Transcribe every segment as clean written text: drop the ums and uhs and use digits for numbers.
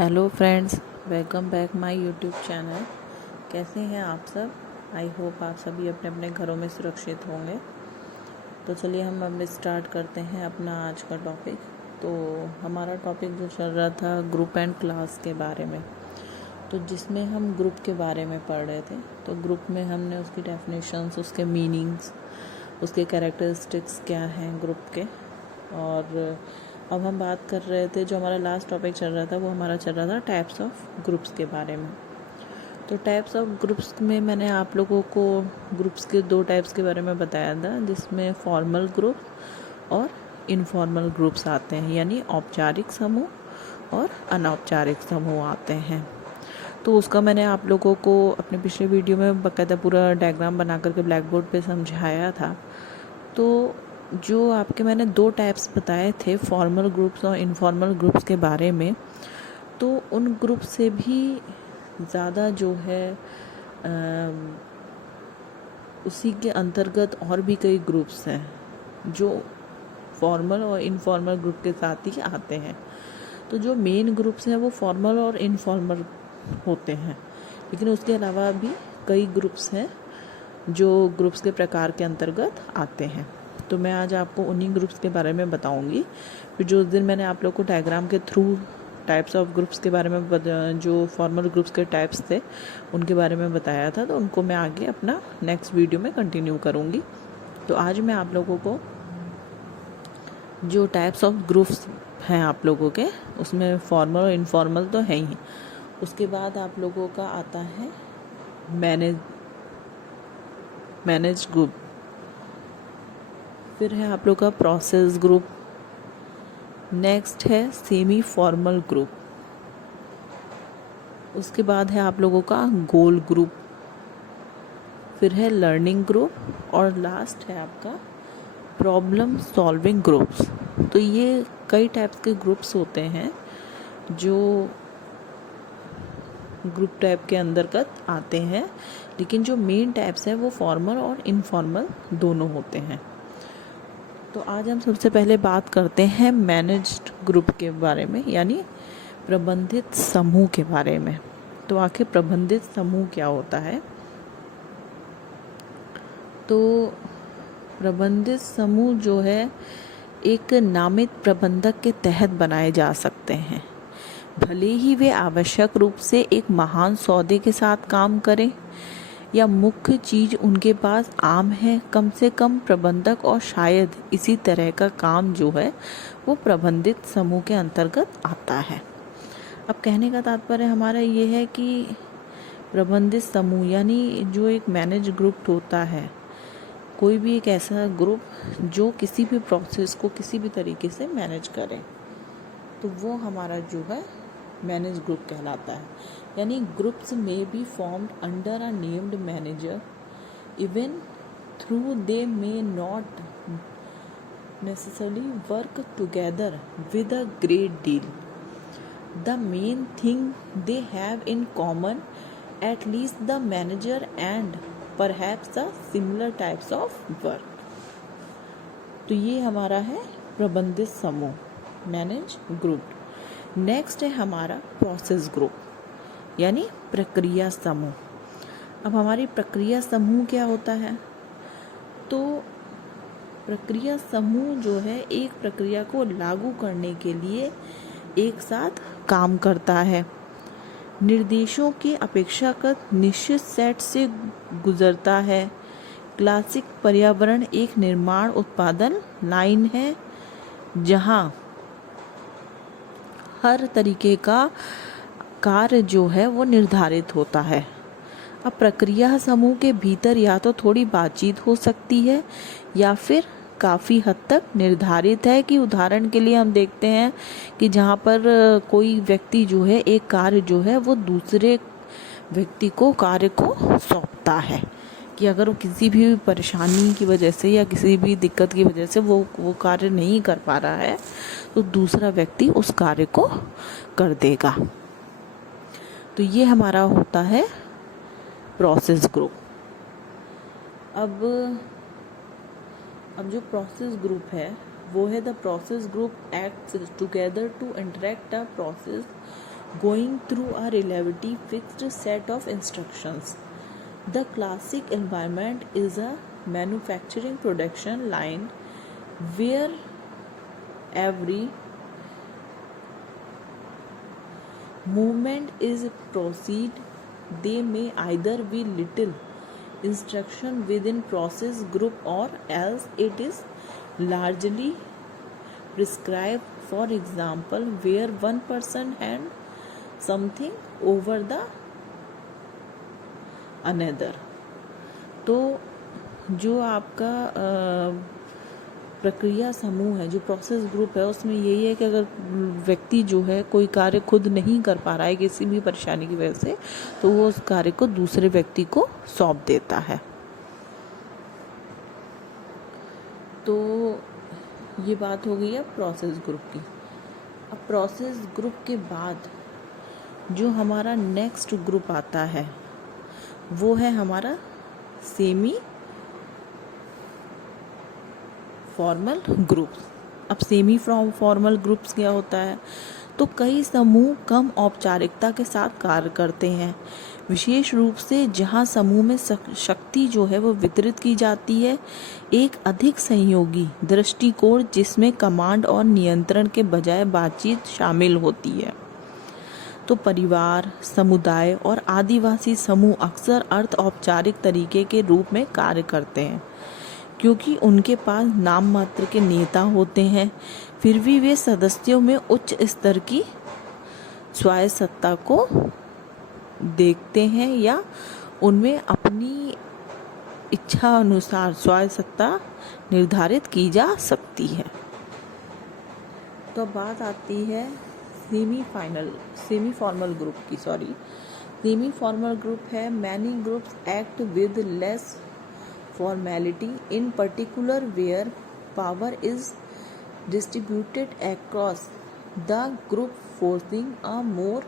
Hello friends, welcome back my YouTube channel. कैसे हैं आप सब? आई होप आप सभी अपने अपने घरों में सुरक्षित होंगे। तो चलिए हम अब स्टार्ट करते हैं अपना आज का टॉपिक। तो हमारा टॉपिक जो चल रहा था ग्रुप एंड क्लास के बारे में, तो जिसमें हम ग्रुप के बारे में पढ़ रहे थे। तो ग्रुप में हमने उसकी डेफिनेशंस, उसके मीनिंग्स, उसके कैरेक्टरिस्टिक्स क्या हैं ग्रुप के। और अब हम बात कर रहे थे, जो हमारा लास्ट टॉपिक चल रहा था वो हमारा चल रहा था टाइप्स ऑफ ग्रुप्स के बारे में। तो टाइप्स ऑफ ग्रुप्स में मैंने आप लोगों को ग्रुप्स के 2 टाइप्स के बारे में बताया था, जिसमें फॉर्मल ग्रुप और इनफॉर्मल ग्रुप्स आते हैं, यानी औपचारिक समूह और अनौपचारिक समूह आते हैं। तो उसका मैंने आप लोगों को अपने पिछले वीडियो में बाकायदा पूरा डायग्राम बना करके ब्लैक बोर्ड पे समझाया था। तो जो आपके मैंने 2 टाइप्स बताए थे, फॉर्मल ग्रुप्स और इनफॉर्मल ग्रुप्स के बारे में, तो उन ग्रुप से भी ज़्यादा जो है उसी के अंतर्गत और भी कई ग्रुप्स हैं जो फॉर्मल और इनफॉर्मल ग्रुप के साथ ही आते हैं। तो जो मेन ग्रुप्स हैं वो फॉर्मल और इनफॉर्मल होते हैं, लेकिन उसके अलावा भी कई ग्रुप्स हैं जो ग्रुप्स के प्रकार के अंतर्गत आते हैं। तो मैं आज आपको उन्हीं ग्रुप्स के बारे में बताऊंगी। फिर जो उस दिन मैंने आप लोग को डायग्राम के थ्रू टाइप्स ऑफ ग्रुप्स के बारे में, जो फॉर्मल ग्रुप्स के टाइप्स थे उनके बारे में बताया था, तो उनको मैं आगे अपना नेक्स्ट वीडियो में कंटिन्यू करूँगी। तो आज मैं आप लोगों को जो टाइप्स ऑफ ग्रुप्स हैं आप लोगों के, उसमें फॉर्मल और इनफॉर्मल तो है ही, उसके बाद आप लोगों का आता है मैनेज ग्रुप, फिर है आप लोग का प्रोसेस ग्रुप, नेक्स्ट है सेमी फॉर्मल ग्रुप, उसके बाद है आप लोगों का गोल ग्रुप, फिर है लर्निंग ग्रुप, और लास्ट है आपका प्रॉब्लम सॉल्विंग ग्रुप्स। तो ये कई टाइप्स के ग्रुप्स होते हैं जो ग्रुप टाइप के अंतर्गत आते हैं, लेकिन जो मेन टाइप्स हैं वो फॉर्मल और इनफॉर्मल दोनों होते हैं। तो आज हम सबसे पहले बात करते हैं मैनेज्ड ग्रुप के बारे में, यानी प्रबंधित समूह के बारे में। तो आखिर प्रबंधित समूह क्या होता है? तो प्रबंधित समूह जो है एक नामित प्रबंधक के तहत बनाए जा सकते हैं, भले ही वे आवश्यक रूप से एक महान सौदे के साथ काम करें या मुख्य चीज उनके पास आम है। कम से कम प्रबंधक और शायद इसी तरह का काम जो है वो प्रबंधित समूह के अंतर्गत आता है। अब कहने का तात्पर्य हमारा ये है कि प्रबंधित समूह यानी जो एक मैनेज ग्रुप होता है, कोई भी एक ऐसा ग्रुप जो किसी भी प्रोसेस को किसी भी तरीके से मैनेज करे, तो वो हमारा जो है मैनेज ग्रुप कहलाता है। यानी ग्रुप्स में be formed under a named manager even through they may not necessarily work together with a great deal. The main thing they have in common, at least the manager and perhaps the similar types of work. तो ये हमारा है प्रबंधित समूह, manage group. Next है हमारा process group, यानी प्रक्रिया समूह। अब हमारी प्रक्रिया समूह क्या होता है? तो प्रक्रिया समूह जो है एक प्रक्रिया को लागू करने के लिए एक साथ काम करता है, निर्देशों के अपेक्षाकृत निश्चित सेट से गुजरता है। क्लासिक पर्यावरण एक निर्माण उत्पादन लाइन है जहां हर तरीके का कार्य जो है वो निर्धारित होता है। अब प्रक्रिया समूह के भीतर या तो थोड़ी बातचीत हो सकती है या फिर काफ़ी हद तक निर्धारित है, कि उदाहरण के लिए हम देखते हैं कि जहाँ पर कोई व्यक्ति जो है एक कार्य जो है वो दूसरे व्यक्ति को कार्य को सौंपता है, कि अगर वो किसी भी परेशानी की वजह से या किसी भी दिक्कत की वजह से वो कार्य नहीं कर पा रहा है, तो दूसरा व्यक्ति उस कार्य को कर देगा। तो ये हमारा होता है प्रोसेस ग्रुप। अब जो प्रोसेस ग्रुप है वो है the process group acts together to interact a process going through a relatively fixed set of instructions. The classic environment is a manufacturing production line where every movement is proceed. They may either be little instruction within process group or else it is largely prescribed. For example, where one person hand something over the another. तो जो आपका प्रक्रिया समूह है, जो process group है, उसमें यही है कि अगर व्यक्ति जो है कोई कार्य खुद नहीं कर पा रहा है किसी भी परेशानी की वजह से, तो वो उस कार्य को दूसरे व्यक्ति को सौंप देता है। तो ये बात हो गई है प्रोसेस ग्रुप की। अब प्रोसेस ग्रुप के बाद जो हमारा नेक्स्ट ग्रुप आता है वो है हमारा सेमी फॉर्मल ग्रुप्स। अब सेमी फॉर्मल ग्रुप्स क्या होता है? तो कई समूह कम औपचारिकता के साथ कार्य करते हैं, विशेष रूप से जहां समूह में शक्ति जो है वो वितरित की जाती है। एक अधिक सहयोगी दृष्टिकोण जिसमें कमांड और नियंत्रण के बजाय बातचीत शामिल होती है। तो परिवार, समुदाय और आदिवासी समूह अक्सर अर्ध औपचारिक तरीके के रूप में कार्य करते हैं, क्योंकि उनके पास नाम मात्र के नेता होते हैं, फिर भी वे सदस्यों में उच्च स्तर की स्वायत्तता को देखते हैं या उनमें अपनी इच्छा अनुसार स्वायत्तता निर्धारित की जा सकती है। तो बात आती है सेमी फॉर्मल ग्रुप की। सेमी फॉर्मल ग्रुप है many groups act with less formality, in particular where power is distributed across the group, forcing a more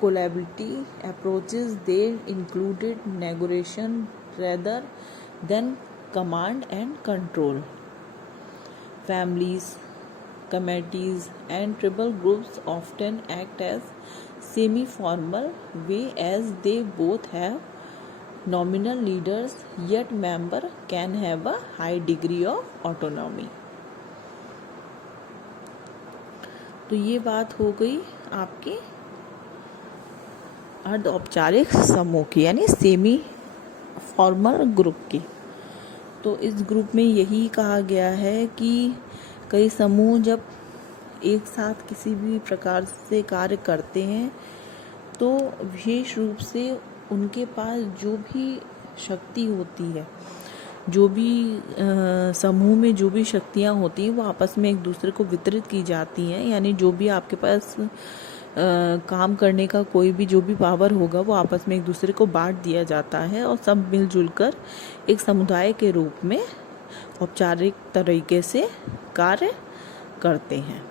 collaborative approaches. They included negotiation rather than command and control. Families, committees and tribal groups often act as semi-formal way as they both have nominal leaders, yet member can have a high degree of autonomy. तो ये बात हो गई आपके अर्ध औपचारिक समूह की, यानी सेमी फॉर्मल ग्रुप की। तो इस ग्रुप में यही कहा गया है कि कई समूह जब एक साथ किसी भी प्रकार से कार्य करते हैं तो विशेष रूप से उनके पास जो भी शक्ति होती है, जो भी समूह में जो भी शक्तियाँ होती हैं वो आपस में एक दूसरे को वितरित की जाती हैं। यानी जो भी आपके पास काम करने का कोई भी जो भी पावर होगा वो आपस में एक दूसरे को बांट दिया जाता है और सब मिलजुल कर एक समुदाय के रूप में औपचारिक तरीके से कार्य करते हैं।